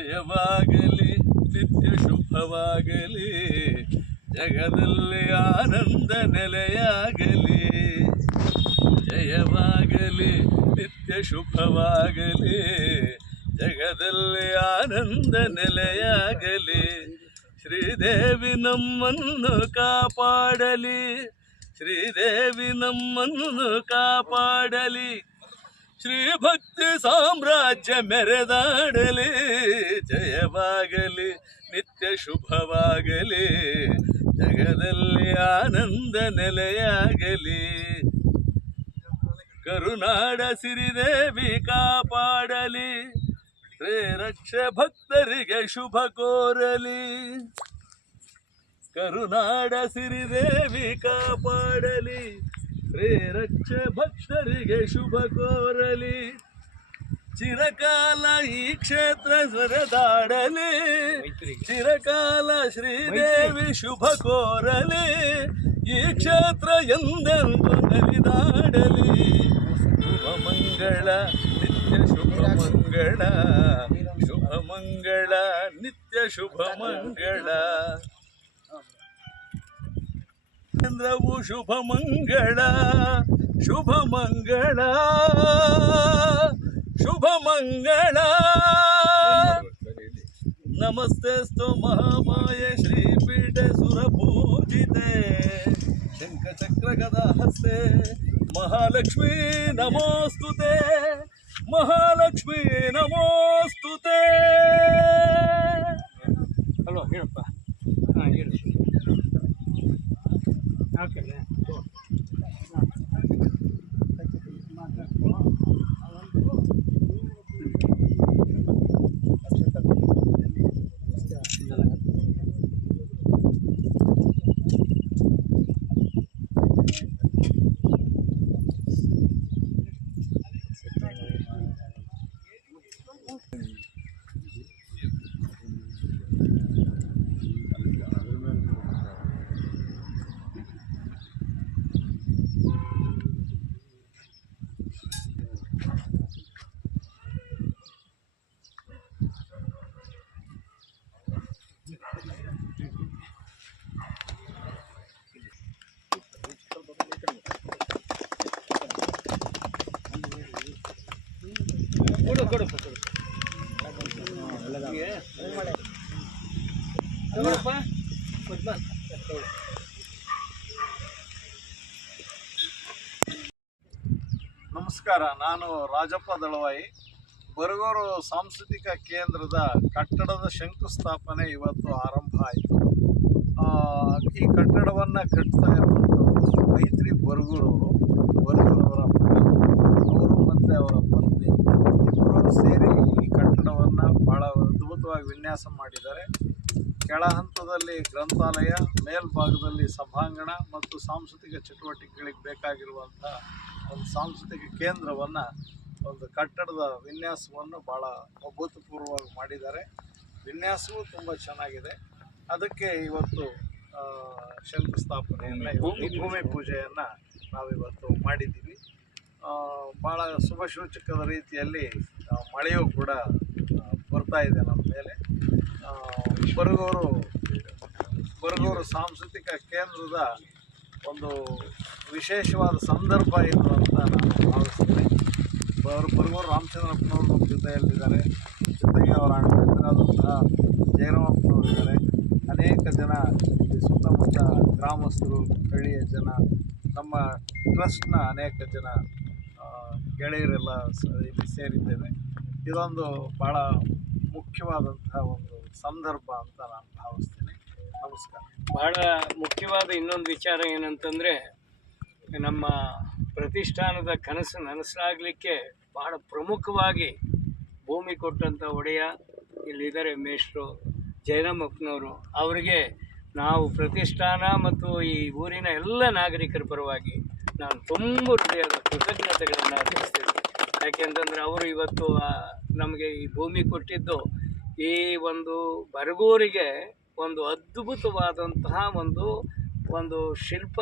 ಜಯವಾಗಲಿ ನಿತ್ಯ ಶುಭವಾಗಲಿ, ಜಗದಲ್ಲಿ ಆನಂದ ನೆಲೆಯಾಗಲಿ. ಜಯವಾಗಲಿ ನಿತ್ಯ ಶುಭವಾಗಲಿ, ಜಗದಲ್ಲಿ ಆನಂದ ನೆಲೆಯಾಗಲಿ. ಶ್ರೀದೇವಿ ನಮ್ಮನ್ನು ಕಾಪಾಡಲಿ, ಶ್ರೀದೇವಿ ನಮ್ಮನ್ನು ಕಾಪಾಡಲಿ. ಶ್ರೀ ಭಕ್ತಿ ಸಾಮ್ರಾಜ್ಯ ಮೆರೆದಾಡಲಿ. ಜಯವಾಗಲಿ ನಿತ್ಯ ಶುಭವಾಗಲಿ, ಜಗದಲ್ಲಿ ಆನಂದ ನೆಲೆಯಾಗಲಿ. ಕರುನಾಡ ಸಿರಿದೇವಿ ಕಾಪಾಡಲಿ, ಶ್ರೀರಕ್ಷ ಭಕ್ತರಿಗೆ ಶುಭ ಕೋರಲಿ. ಕರುನಾಡ ಸಿರಿದೇವಿ ಕಾಪಾಡಲಿ, ಶ್ರೀರಕ್ಷ ಭಕ್ತರಿಗೆ ಶುಭ ಕೋರಲಿ. ಚಿರಕಾಲ ಈ ಕ್ಷೇತ್ರ ಸರದಾಡಲಿ, ಚಿರಕಾಲ ಶ್ರೀದೇವಿ ಶುಭ ಕೋರಲಿ. ಈ ಕ್ಷೇತ್ರ ಎಂದೆಂದು ನಲಿದಾಡಲಿ. ಶುಭ ಮಂಗಳ ನಿತ್ಯ ಶುಭ ಮಂಗಳ, ಶುಭ ಮಂಗಳ ನಿತ್ಯ ಶುಭ ಮಂಗಳ. ಚಂದ್ರವು ಶುಭ ಮಂಗಳ, ಶುಭ ಮಂಗಳ, ಶುಭ ಮಂಗಳ. ನಮಸ್ತೆಸ್ತು ಮಹಾಮಾಯೆ ಶ್ರೀಪೀಠ ಸುರಪೂಜಿತೆ, ಶಂಖಚಕ್ರ ಗದಾ ಹಸ್ತೆ ಮಹಾಲಕ್ಷ್ಮೀ ನಮೋಸ್ತುತೆ, ಮಹಾಲಕ್ಷ್ಮೀ ನಮೋಸ್ತುತೆ. ಹಲೋ ಹೇಳಪ್ಪ. ಹಾಂ ಹೇಳಿ. ಓಕೆ. ನಮಸ್ಕಾರ, ನಾನು ರಾಜಪ್ಪ ದಳವಾಯಿ. ಬರಗೂರು ಸಾಂಸ್ಕೃತಿಕ ಕೇಂದ್ರದ ಕಟ್ಟಡದ ಶಂಕುಸ್ಥಾಪನೆ ಇವತ್ತು ಆರಂಭ ಆಯಿತು. ಈ ಕಟ್ಟಡವನ್ನು ಕಟ್ತಾ ಇರುವಂಥವರು ಮೈತ್ರಿ ಬರಗೂರವರು, ಬರಗೂರವರ ಅವರು ಮತ್ತು ಅವರ ಪತ್ನಿ ಇಬ್ಬರು ಸೇರಿ ಈ ಕಟ್ಟಡವನ್ನು ಭಾಳ ಅದ್ಭುತವಾಗಿ ವಿನ್ಯಾಸ ಮಾಡಿದ್ದಾರೆ. ಕೆಳ ಹಂತದಲ್ಲಿ ಗ್ರಂಥಾಲಯ, ಮೇಲ್ಭಾಗದಲ್ಲಿ ಸಭಾಂಗಣ ಮತ್ತು ಸಾಂಸ್ಕೃತಿಕ ಚಟುವಟಿಕೆಗಳಿಗೆ ಬೇಕಾಗಿರುವಂಥ ಒಂದು ಸಾಂಸ್ಕೃತಿಕ ಕೇಂದ್ರವನ್ನು, ಒಂದು ಕಟ್ಟಡದ ವಿನ್ಯಾಸವನ್ನು ಭಾಳ ಅಭೂತಪೂರ್ವವಾಗಿ ಮಾಡಿದ್ದಾರೆ. ವಿನ್ಯಾಸವೂ ತುಂಬ ಚೆನ್ನಾಗಿದೆ. ಅದಕ್ಕೆ ಇವತ್ತು ಶಂಕುಸ್ಥಾಪನೆಯನ್ನು, ಭೂಮಿ ಪೂಜೆಯನ್ನು ನಾವಿವತ್ತು ಮಾಡಿದ್ದೀವಿ. ಭಾಳ ಶುಭಸೂಚಕದ ರೀತಿಯಲ್ಲಿ ಮಳೆಯೂ ಕೂಡ ಬರ್ತಾ ಇದೆ ನಮ್ಮ ಮೇಲೆ. ಬರಗೂರು ಸಾಂಸ್ಕೃತಿಕ ಕೇಂದ್ರದ ಒಂದು ವಿಶೇಷವಾದ ಸಂದರ್ಭ ಇದು ಅಂತ ನಾನು ಭಾವಿಸ್ತೇನೆ. ಬರಗೂರು ರಾಮಚಂದ್ರಪ್ಪನವರು ನಮ್ಮ ಜೊತೆಯಲ್ಲಿದ್ದಾರೆ, ಜೊತೆಗೆ ಅವರ ಅಣ್ಣಂದಿರಾದಂತಹ ಜಯರಾಮಪ್ಪನವರಿದ್ದಾರೆ. ಅನೇಕ ಜನ ಸುತ್ತಮುತ್ತ ಗ್ರಾಮಸ್ಥರು, ಹಳ್ಳಿಯ ಜನ, ನಮ್ಮ ಟ್ರಸ್ಟ್ನ ಅನೇಕ ಜನ ಗೆಳೆಯರೆಲ್ಲ ಇಲ್ಲಿ ಸೇರಿದ್ದೇವೆ. ಇದೊಂದು ಭಾಳ ಮುಖ್ಯವಾದಂತಹ ಒಂದು ಸಂದರ್ಭ ಅಂತ ನಾನು ಭಾವಿಸ್ತೇನೆ. ನಮಸ್ಕಾರ. ಬಹಳ ಮುಖ್ಯವಾದ ಇನ್ನೊಂದು ವಿಚಾರ ಏನಂತಂದರೆ, ನಮ್ಮ ಪ್ರತಿಷ್ಠಾನದ ಕನಸು ನನಸಾಗಲಿಕ್ಕೆ ಬಹಳ ಪ್ರಮುಖವಾಗಿ ಭೂಮಿ ಕೊಟ್ಟಂಥ ಒಡೆಯ ಇಲ್ಲಿದ್ದಾರೆ ಮೇಷ್ಟ್ರು ಜಯರಾಮಪ್ಪನವರು. ಅವರಿಗೆ ನಾವು ಪ್ರತಿಷ್ಠಾನ ಮತ್ತು ಈ ಊರಿನ ಎಲ್ಲ ನಾಗರಿಕರ ಪರವಾಗಿ ನಾನು ತುಂಬ ಹೃದಯದ ಕೃತಜ್ಞತೆಗಳನ್ನು ಅರ್ಪಿಸ್ತೇನೆ. ಯಾಕೆಂತಂದರೆ ಅವರು ಇವತ್ತು ನಮಗೆ ಈ ಭೂಮಿ ಕೊಟ್ಟಿದ್ದು ಈ ಒಂದು ಬರಗೂರಿಗೆ ಒಂದು ಅದ್ಭುತವಾದಂತಹ ಒಂದು ಶಿಲ್ಪ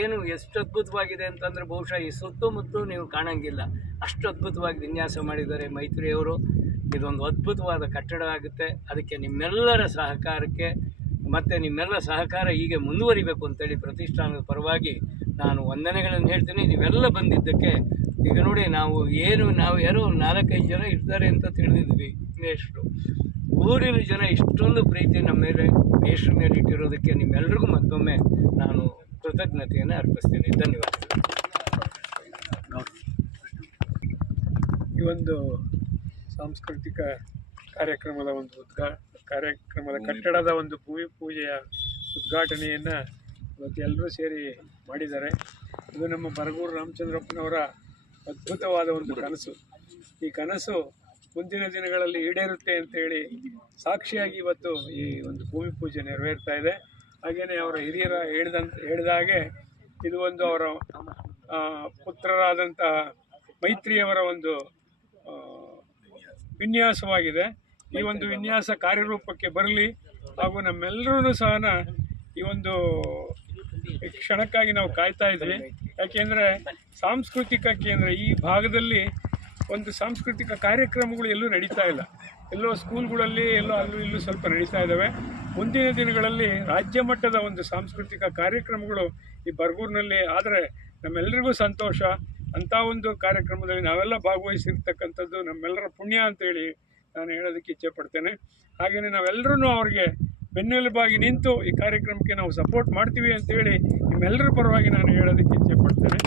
ಏನು ಎಷ್ಟು ಅದ್ಭುತವಾಗಿದೆ ಅಂತಂದರೆ ಬಹುಶಃ ಈ ಸುತ್ತಮುತ್ತ ನೀವು ಕಾಣಂಗಿಲ್ಲ, ಅಷ್ಟು ಅದ್ಭುತವಾಗಿ ವಿನ್ಯಾಸ ಮಾಡಿದ್ದಾರೆ ಮೈತ್ರಿಯವರು. ಇದೊಂದು ಅದ್ಭುತವಾದ ಕಟ್ಟಡ ಆಗುತ್ತೆ. ಅದಕ್ಕೆ ನಿಮ್ಮೆಲ್ಲರ ಸಹಕಾರಕ್ಕೆ ಮತ್ತು ನಿಮ್ಮೆಲ್ಲ ಸಹಕಾರ ಹೀಗೆ ಮುಂದುವರಿಬೇಕು ಅಂತೇಳಿ ಪ್ರತಿಷ್ಠಾನದ ಪರವಾಗಿ ನಾನು ವಂದನೆಗಳನ್ನು ಹೇಳ್ತೀನಿ. ನೀವೆಲ್ಲ ಬಂದಿದ್ದಕ್ಕೆ ಈಗ ನೋಡಿ ನಾವು ಯಾರೋ 4-5 ಜನ ಇರ್ತಾರೆ ಅಂತ ತಿಳಿದಿದ್ವಿ ಮೇಷ್ಟ್ರು. ಊರಿನ ಜನ ಇಷ್ಟೊಂದು ಪ್ರೀತಿ ನಮ್ಮ ಮೇಲೆ ಮೇಷ್ಟ್ರ ಮೇಲೆ ಇಟ್ಟಿರೋದಕ್ಕೆ ನಿಮ್ಮೆಲ್ರಿಗೂ ಮತ್ತೊಮ್ಮೆ ನಾನು ಕೃತಜ್ಞತೆಯನ್ನು ಅರ್ಪಿಸ್ತೀನಿ. ಧನ್ಯವಾದಗಳು. ಈ ಒಂದು ಸಾಂಸ್ಕೃತಿಕ ಕಾರ್ಯಕ್ರಮದ ಕಟ್ಟಡದ ಒಂದು ಭೂಮಿ ಪೂಜೆಯ ಉದ್ಘಾಟನೆಯನ್ನು ಇವತ್ತು ಎಲ್ಲರೂ ಸೇರಿ ಮಾಡಿದ್ದಾರೆ. ಇದು ನಮ್ಮ ಬರಗೂರು ರಾಮಚಂದ್ರಪ್ಪನವರ ಅದ್ಭುತವಾದ ಒಂದು ಕನಸು. ಈ ಕನಸು ಮುಂದಿನ ದಿನಗಳಲ್ಲಿ ಈಡೇರುತ್ತೆ ಅಂತೇಳಿ ಸಾಕ್ಷಿಯಾಗಿ ಇವತ್ತು ಈ ಒಂದು ಭೂಮಿ ಪೂಜೆ ನೆರವೇರ್ತಾ ಇದೆ. ಹಾಗೆಯೇ ಅವರ ಹಿರಿಯರ ಹೇಳಿದ ಹಾಗೆ ಇದು ಒಂದು ಅವರ ಪುತ್ರರಾದಂತಹ ಮೈತ್ರಿಯವರ ಒಂದು ವಿನ್ಯಾಸವಾಗಿದೆ. ಈ ಒಂದು ವಿನ್ಯಾಸ ಕಾರ್ಯರೂಪಕ್ಕೆ ಬರಲಿ ಹಾಗೂ ನಮ್ಮೆಲ್ಲರೂ ಸಹ ಈ ಒಂದು ಕ್ಷಣಕ್ಕಾಗಿ ನಾವು ಕಾಯ್ತಾ ಇದ್ವಿ. ಯಾಕೆಂದರೆ ಸಾಂಸ್ಕೃತಿಕ ಕೇಂದ್ರ ಈ ಭಾಗದಲ್ಲಿ ಒಂದು ಸಾಂಸ್ಕೃತಿಕ ಕಾರ್ಯಕ್ರಮಗಳು ಎಲ್ಲೂ ನಡೀತಾ ಇಲ್ಲ. ಎಲ್ಲೋ ಸ್ಕೂಲ್ಗಳಲ್ಲಿ ಎಲ್ಲೋ ಅಲ್ಲೂ ಇಲ್ಲೂ ಸ್ವಲ್ಪ ನಡೀತಾ ಇದ್ದಾವೆ. ಮುಂದಿನ ದಿನಗಳಲ್ಲಿ ರಾಜ್ಯ ಮಟ್ಟದ ಒಂದು ಸಾಂಸ್ಕೃತಿಕ ಕಾರ್ಯಕ್ರಮಗಳು ಈ ಬರಗೂರಿನಲ್ಲಿ ಆದರೆ ನಮ್ಮೆಲ್ಲರಿಗೂ ಸಂತೋಷ. ಅಂಥ ಒಂದು ಕಾರ್ಯಕ್ರಮದಲ್ಲಿ ನಾವೆಲ್ಲ ಭಾಗವಹಿಸಿರ್ತಕ್ಕಂಥದ್ದು ನಮ್ಮೆಲ್ಲರ ಪುಣ್ಯ ಅಂತೇಳಿ ನಾನು ಹೇಳೋದಕ್ಕೆ ಇಚ್ಛೆ ಪಡ್ತೇನೆ. ಹಾಗೆಯೇ ನಾವೆಲ್ಲರೂ ಅವ್ರಿಗೆ ಬೆನ್ನೆಲುಬಾಗಿ ನಿಂತು ಈ ಕಾರ್ಯಕ್ರಮಕ್ಕೆ ನಾವು ಸಪೋರ್ಟ್ ಮಾಡ್ತೀವಿ ಅಂತೇಳಿ ನಿಮ್ಮೆಲ್ಲರ ಪರವಾಗಿ ನಾನು ಹೇಳೋದಕ್ಕೆ ಇಚ್ಛೆ ಪಡ್ತೇನೆ.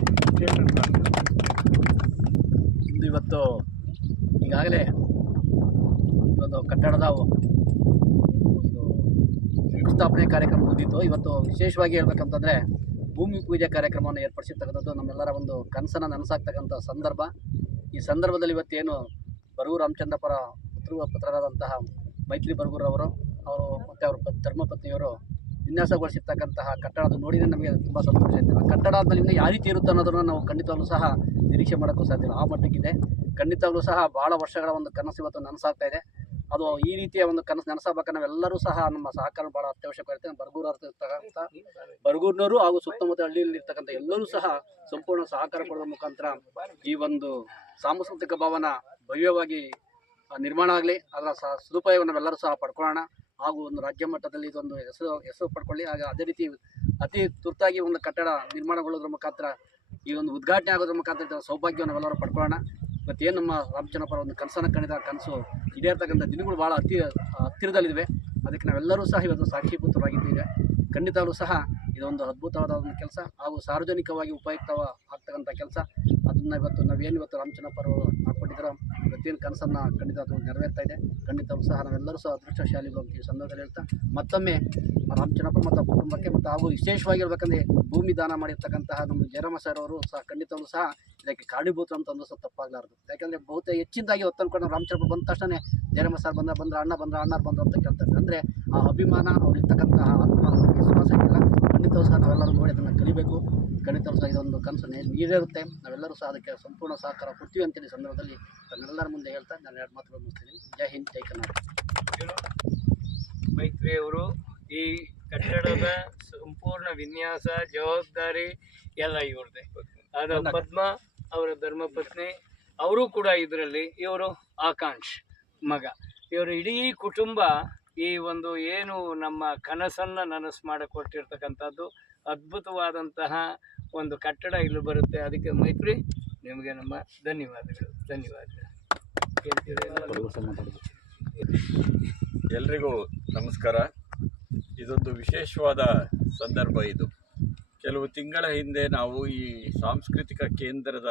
ಇವತ್ತು ಈಗಾಗಲೇ ಒಂದು ಕಟ್ಟಡದ ಇದು ಶಂಕುಸ್ಥಾಪನೆ ಕಾರ್ಯಕ್ರಮ ಮುಗಿದಿತ್ತು. ಇವತ್ತು ವಿಶೇಷವಾಗಿ ಹೇಳ್ಬೇಕಂತಂದರೆ ಭೂಮಿ ಪೂಜೆ ಕಾರ್ಯಕ್ರಮವನ್ನು ಏರ್ಪಡಿಸಿರ್ತಕ್ಕಂಥದ್ದು ನಮ್ಮೆಲ್ಲರ ಒಂದು ಕನಸನ್ನು ನನಸಾಗ್ತಕ್ಕಂಥ ಸಂದರ್ಭ. ಈ ಸಂದರ್ಭದಲ್ಲಿ ಇವತ್ತೇನು ಬರಗೂರು ರಾಮಚಂದ್ರಪ್ಪರ ಪುತ್ರರಾದಂತಹ ಮೈತ್ರಿ ಬರಗೂರವರು ಮತ್ತು ಅವರ ಧರ್ಮಪತ್ನಿಯವರು ವಿನ್ಯಾಸಗೊಳಿಸಿರ್ತಕ್ಕಂತಹ ಕಟ್ಟಡದ ನೋಡಿದರೆ ನಮಗೆ ತುಂಬ ಸಂತೋಷ ಆಯಿತು. ಆ ಕಟ್ಟಡ ಆದಮೇಲೆ ಇನ್ನೂ ಯಾವ ರೀತಿ ಇರುತ್ತೆ ಅನ್ನೋದನ್ನು ನಾವು ಖಂಡಿತವಾಗ್ಲೂ ಸಹ ನಿರೀಕ್ಷೆ ಮಾಡೋಕ್ಕೂ ಸಾಧ್ಯ ಇಲ್ಲ. ಆ ಮಟ್ಟಕ್ಕಿದೆ. ಖಂಡಿತವಾಗ್ಲೂ ಸಹ ಭಾಳ ವರ್ಷಗಳ ಒಂದು ಕನಸು ಇವತ್ತು ನನಸಾಗ್ತಾ ಇದೆ. ಅದು ಈ ರೀತಿಯ ಒಂದು ಕನಸು ನನಸಾಗಬೇಕು ನಾವೆಲ್ಲರೂ ಸಹ ನಮ್ಮ ಸಹಕಾರ ಭಾಳ ಅತ್ಯವಶ್ಯಕವಾಗಿರುತ್ತೆ. ಬರಗೂರಿನವರು ಹಾಗೂ ಸುತ್ತಮುತ್ತ ಹಳ್ಳಿಯಲ್ಲಿರ್ತಕ್ಕಂಥ ಎಲ್ಲರೂ ಸಹ ಸಂಪೂರ್ಣ ಸಹಕಾರ ಕೊಡುವ ಮುಖಾಂತರ ಈ ಒಂದು ಸಾಂಸ್ಕೃತಿಕ ಭವನ ಭವ್ಯವಾಗಿ ನಿರ್ಮಾಣ ಆಗಲಿ, ಅದರ ಸದುಪಯೋಗ ನಾವೆಲ್ಲರೂ ಸಹ ಪಡ್ಕೊಳ್ಳೋಣ. ಹಾಗೂ ಒಂದು ರಾಜ್ಯ ಮಟ್ಟದಲ್ಲಿ ಇದೊಂದು ಹೆಸರು ಪಡ್ಕೊಳ್ಳಿ. ಹಾಗೆ ಅದೇ ರೀತಿ ಅತಿ ತುರ್ತಾಗಿ ಒಂದು ಕಟ್ಟಡ ನಿರ್ಮಾಣಗೊಳ್ಳೋದ್ರ ಮುಖಾಂತರ ಈ ಒಂದು ಉದ್ಘಾಟನೆ ಆಗೋದ್ರ ಮುಖಾಂತರ ಇದರ ಸೌಭಾಗ್ಯವನ್ನು ನಾವೆಲ್ಲರೂ ಪಡ್ಕೊಳ್ಳೋಣ. ಇವತ್ತೇನು ನಮ್ಮ ರಾಮಚಂದ್ರಪ್ಪರ ಒಂದು ಕನಸನ್ನು ಕಂಡಿದ ಕನಸು ಈಡೇರ್ತಕ್ಕಂಥ ದಿನಗಳು ಭಾಳ ಹತ್ತಿರದಲ್ಲಿವೆ. ಅದಕ್ಕೆ ನಾವೆಲ್ಲರೂ ಸಹ ಇವತ್ತು ಸಾಕ್ಷೀಭೂತರಾಗಿದ್ದೇವೆ. ಖಂಡಿತವಾಗ್ಲೂ ಸಹ ಇದೊಂದು ಅದ್ಭುತವಾದ ಒಂದು ಕೆಲಸ ಹಾಗೂ ಸಾರ್ವಜನಿಕವಾಗಿ ಆಗ್ತಕ್ಕಂಥ ಕೆಲಸ. ಅದನ್ನು ಇವತ್ತು ರಾಮಚಂದ್ರಪ್ಪರು ಮಾಡ್ಕೊಂಡಿರೋ ಇವತ್ತೇನು ಕನಸನ್ನು ಖಂಡಿತ ಅದು ನೆರವೇರ್ತಾ ಇದೆ. ಖಂಡಿತವೂ ಸಹ ನಾವೆಲ್ಲರೂ ಸಹ ಅದೃಷ್ಟಶಾಲಿಗಳು ಅಂತ ಈ ಸಂದರ್ಭದಲ್ಲಿ ಹೇಳ್ತಾ ಮತ್ತೊಮ್ಮೆ ರಾಮಚಂದ್ರಪ್ಪ ಮತ್ತು ಕುಟುಂಬಕ್ಕೆ ಮತ್ತು ಹಾಗೂ ವಿಶೇಷವಾಗಿ ಹೇಳ್ಬೇಕಂದ್ರೆ ಭೂಮಿ ದಾನ ಮಾಡಿರ್ತಕ್ಕಂತಹ ನಮ್ಮ ಜಯರಾಮ ಸರ್ ಅವರು ಸಹ ಖಂಡಿತವೂ ಸಹ ಇದಕ್ಕೆ ಕಾರಣೀಭೂತ ಅಂತ ಒಂದು ಸಹ ತಪ್ಪಾಗಲಾರದು. ಯಾಕಂದರೆ ಬಹುತೇಕ ಹೆಚ್ಚಿನದಾಗಿ ಹೊತ್ತು ಅಂದ್ಕೊಂಡು ರಾಮಚಂದ್ರಪ್ಪ ಬಂದ ತಕ್ಷಣ ಜಯರಾಮ ಸರ್ ಬಂದ್ರೆ ಅಣ್ಣ ಬಂದರು ಅಂತ ಕೇಳ್ತಾರೆ. ಅಂದರೆ ಆ ಅಭಿಮಾನ ಅವ್ರಿರ್ತಕ್ಕಂತಹ ಆತ್ಮ ವಿಶ್ವಾಸ ಇದೆಯಲ್ಲ, ಖಂಡಿತವೂ ಸಹ ನಾವೆಲ್ಲರೂ ನೋಡಿ ಅದನ್ನು ಕಲಿಬೇಕು. ಖಂಡಿತವೂ ಸಹ ಇದೊಂದು ಕನಸು ನೀರಿರುತ್ತೆ. ನಾವೆಲ್ಲರೂ ಸಹ ಅದಕ್ಕೆ ಸಂಪೂರ್ಣ ಸಹಕಾರ ಕೊಡ್ತೀವಿ ಅಂತೇಳಿ ಸಂದರ್ಭದಲ್ಲಿ ನನ್ನೆಲ್ಲರ ಮುಂದೆ ಹೇಳ್ತಾ ನಾನು 2 ಮಾತುಗಳು ಮುಗಿಸ್ತೀನಿ. ಜೈ ಹಿಂದ್, ಜೈ ಕರ್ನಾಟಕ. ಮೈತ್ರಿಯವರು ಈ ಕಟ್ಟಡದ ಸಂಪೂರ್ಣ ವಿನ್ಯಾಸ ಜವಾಬ್ದಾರಿ ಎಲ್ಲ ಇವ್ರದ್ದೇ. ಅದು ಪದ್ಮ ಅವರ ಧರ್ಮಪತ್ನಿ, ಅವರು ಕೂಡ ಇದರಲ್ಲಿ. ಇವರು ಆಕಾಂಕ್ಷ್ ಮಗ. ಇವರು ಇಡೀ ಕುಟುಂಬ ಈ ಒಂದು ಏನು ನಮ್ಮ ಕನಸನ್ನು ನನಸು ಮಾಡಿಕೊಟ್ಟಿರ್ತಕ್ಕಂಥದ್ದು ಅದ್ಭುತವಾದಂತಹ ಒಂದು ಕಟ್ಟಡ ಇಲ್ಲಿ ಬರುತ್ತೆ. ಅದಕ್ಕೆ ಮೈತ್ರಿ ನಿಮಗೆ ನಮ್ಮ ಧನ್ಯವಾದಗಳು. ಎಲ್ರಿಗೂ ನಮಸ್ಕಾರ. ಇದೊಂದು ವಿಶೇಷವಾದ ಸಂದರ್ಭ. ಇದು ಕೆಲವು ತಿಂಗಳ ಹಿಂದೆ ನಾವು ಈ ಸಾಂಸ್ಕೃತಿಕ ಕೇಂದ್ರದ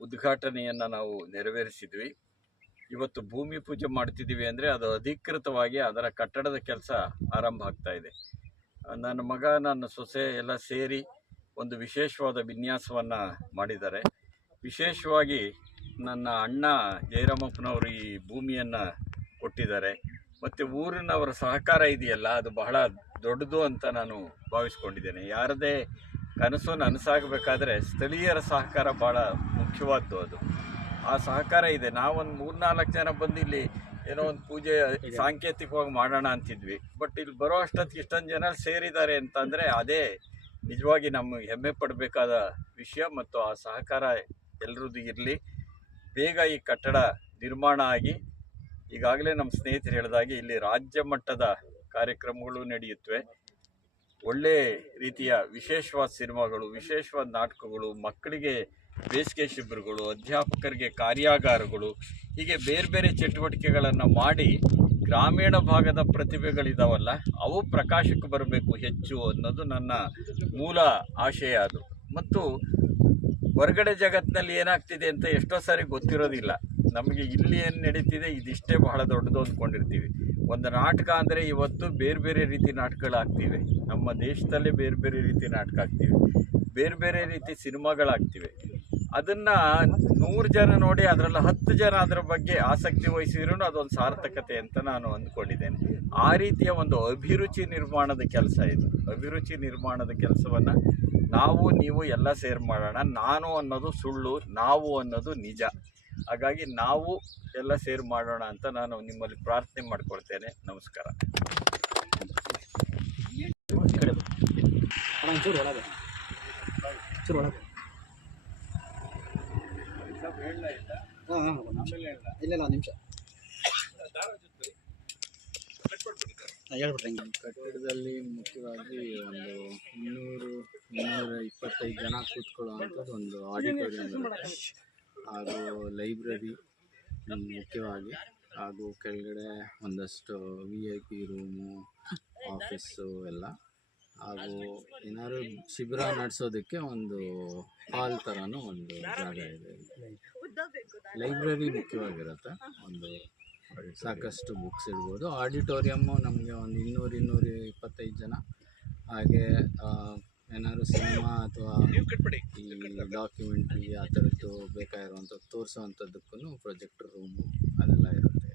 ಉದ್ಘಾಟನೆಯನ್ನು ನಾವು ನೆರವೇರಿಸಿದ್ವಿ. ಇವತ್ತು ಭೂಮಿ ಪೂಜೆ ಮಾಡ್ತಿದ್ದೀವಿ ಅಂದರೆ ಅದು ಅಧಿಕೃತವಾಗಿ ಅದರ ಕಟ್ಟಡದ ಕೆಲಸ ಆರಂಭ ಆಗ್ತಾ ಇದೆ. ನನ್ನ ಮಗ, ನನ್ನ ಸೊಸೆ ಎಲ್ಲ ಸೇರಿ ಒಂದು ವಿಶೇಷವಾದ ವಿನ್ಯಾಸವನ್ನು ಮಾಡಿದ್ದಾರೆ. ವಿಶೇಷವಾಗಿ ನನ್ನ ಅಣ್ಣ ಜಯರಾಮಪ್ಪನವರು ಈ ಭೂಮಿಯನ್ನು ಕೊಟ್ಟಿದ್ದಾರೆ. ಮತ್ತು ಊರಿನವರ ಸಹಕಾರ ಇದೆಯಲ್ಲ, ಅದು ಬಹಳ ದೊಡ್ಡದು ಅಂತ ನಾನು ಭಾವಿಸ್ಕೊಂಡಿದ್ದೇನೆ. ಯಾರದೇ ಕನಸು ನನಸಾಗಬೇಕಾದ್ರೆ ಸ್ಥಳೀಯರ ಸಹಕಾರ ಭಾಳ ಮುಖ್ಯವಾದ್ದು. ಅದು ಆ ಸಹಕಾರ ಇದೆ. ನಾವೊಂದು 3-4 ಜನ ಬಂದು ಇಲ್ಲಿ ಏನೋ ಒಂದು ಪೂಜೆ ಸಾಂಕೇತಿಕವಾಗಿ ಮಾಡೋಣ ಅಂತಿದ್ವಿ. ಬಟ್ ಇಲ್ಲಿ ಬರೋ ಅಷ್ಟೊತ್ತಿಗೆ ಇಷ್ಟೊಂದು ಜನ ಸೇರಿದ್ದಾರೆ ಅಂತಂದರೆ ಅದೇ ನಿಜವಾಗಿ ನಮಗೆ ಹೆಮ್ಮೆ ಪಡಬೇಕಾದ ವಿಷಯ. ಮತ್ತು ಆ ಸಹಕಾರ ಎಲ್ಲರದ್ದು ಇರಲಿ. ಬೇಗ ಈ ಕಟ್ಟಡ ನಿರ್ಮಾಣ ಆಗಿ ಈಗಾಗಲೇ ನಮ್ಮ ಸ್ನೇಹಿತರು ಹೇಳಿದಾಗೆ ಇಲ್ಲಿ ರಾಜ್ಯ ಮಟ್ಟದ ಕಾರ್ಯಕ್ರಮಗಳು ನಡೆಯುತ್ತವೆ. ಒಳ್ಳೆ ರೀತಿಯ ವಿಶೇಷವಾದ ಸಿನಿಮಾಗಳು, ವಿಶೇಷವಾದ ನಾಟಕಗಳು, ಮಕ್ಕಳಿಗೆ ಬೇಸಿಗೆ ಶಿಬಿರಗಳು, ಅಧ್ಯಾಪಕರಿಗೆ ಕಾರ್ಯಾಗಾರಗಳು, ಹೀಗೆ ಬೇರೆ ಬೇರೆ ಚಟುವಟಿಕೆಗಳನ್ನು ಮಾಡಿ ಗ್ರಾಮೀಣ ಭಾಗದ ಪ್ರತಿಭೆಗಳಿದಾವಲ್ಲ ಅವು ಪ್ರಕಾಶಕ್ಕೆ ಬರಬೇಕು ಹೆಚ್ಚು ಅನ್ನೋದು ನನ್ನ ಮೂಲ ಆಶಯ. ಅದು ಮತ್ತು ಹೊರಗಡೆ ಜಗತ್ತಿನಲ್ಲಿ ಏನಾಗ್ತಿದೆ ಅಂತ ಎಷ್ಟೋ ಸಾರಿ ಗೊತ್ತಿರೋದಿಲ್ಲ. ನಮಗೆ ಇಲ್ಲಿ ಏನು ನಡೀತಿದೆ ಇದಿಷ್ಟೇ ಬಹಳ ದೊಡ್ಡದು ಅಂದ್ಕೊಂಡಿರ್ತೀವಿ. ಒಂದು ನಾಟಕ ಅಂದರೆ ಇವತ್ತು ಬೇರೆ ಬೇರೆ ರೀತಿ ನಾಟಕಗಳಾಗ್ತಿವೆ. ನಮ್ಮ ದೇಶದಲ್ಲೇ ಬೇರೆ ಬೇರೆ ರೀತಿ ನಾಟಕ ಆಗ್ತಿವೆ, ಬೇರೆ ಬೇರೆ ರೀತಿ ಸಿನಿಮಾಗಳಾಗ್ತಿವೆ. ಅದನ್ನು 100 ಜನ ನೋಡಿ ಅದರಲ್ಲಿ 10 ಜನ ಅದರ ಬಗ್ಗೆ ಆಸಕ್ತಿ ವಹಿಸಿದ್ರೂ ಅದೊಂದು ಸಾರ್ಥಕತೆ ಅಂತ ನಾನು ಅಂದ್ಕೊಂಡಿದ್ದೇನೆ. ಆ ರೀತಿಯ ಒಂದು ಅಭಿರುಚಿ ನಿರ್ಮಾಣದ ಕೆಲಸ ಇದು. ಅಭಿರುಚಿ ನಿರ್ಮಾಣದ ಕೆಲಸವನ್ನು ನಾವು ನೀವು ಎಲ್ಲ ಸೇರಿ ಮಾಡೋಣ. ನಾನು ಅನ್ನೋದು ಸುಳ್ಳು, ನಾವು ಅನ್ನೋದು ನಿಜ. ಹಾಗಾಗಿ ನಾವು ಎಲ್ಲ ಸೇರಿ ಮಾಡೋಣ ಅಂತ ನಾನು ನಿಮ್ಮಲ್ಲಿ ಪ್ರಾರ್ಥನೆ ಮಾಡ್ಕೊಳ್ತೇನೆ. ನಮಸ್ಕಾರ. ಕಟ್ಟಡದಲ್ಲಿ ಮುಖ್ಯವಾಗಿ ಒಂದು 225 ಜನ ಕೂತ್ಕೊಳ್ಳುವಂಥದ್ದು ಒಂದು ಆಡಿಟೋರಿಯಂ ಇರುತ್ತೆ, ಹಾಗೂ ಲೈಬ್ರರಿ ಮುಖ್ಯವಾಗಿ, ಹಾಗೂ ಕೆಳಗಡೆ ಒಂದಷ್ಟು VIP ರೂಮು, ಆಫೀಸು ಎಲ್ಲ, ಹಾಗೂ ಏನಾದ್ರು ಶಿಬಿರ ನಡೆಸೋದಕ್ಕೆ ಒಂದು ಹಾಲ್ ಥರನೂ ಒಂದು ಜಾಗ ಇದೆ. ಲೈಬ್ರರಿ ಮುಖ್ಯವಾಗಿರುತ್ತೆ, ಒಂದು ಸಾಕಷ್ಟು ಬುಕ್ಸ್ ಇಡ್ಬೋದು. ಆಡಿಟೋರಿಯಮ್ಮು ನಮಗೆ ಒಂದು 225 ಜನ. ಹಾಗೆ ಏನಾದ್ರು ಸಿನಿಮಾ ಅಥವಾ ಈ ಡಾಕ್ಯುಮೆಂಟ್ರಿ ಆ ಥರದ್ದು ಬೇಕಾಗಿರುವಂಥದ್ದು ತೋರಿಸೋವಂಥದ್ದಕ್ಕೂ ಪ್ರೊಜೆಕ್ಟರ್ ರೂಮು ಅದೆಲ್ಲ ಇರುತ್ತೆ.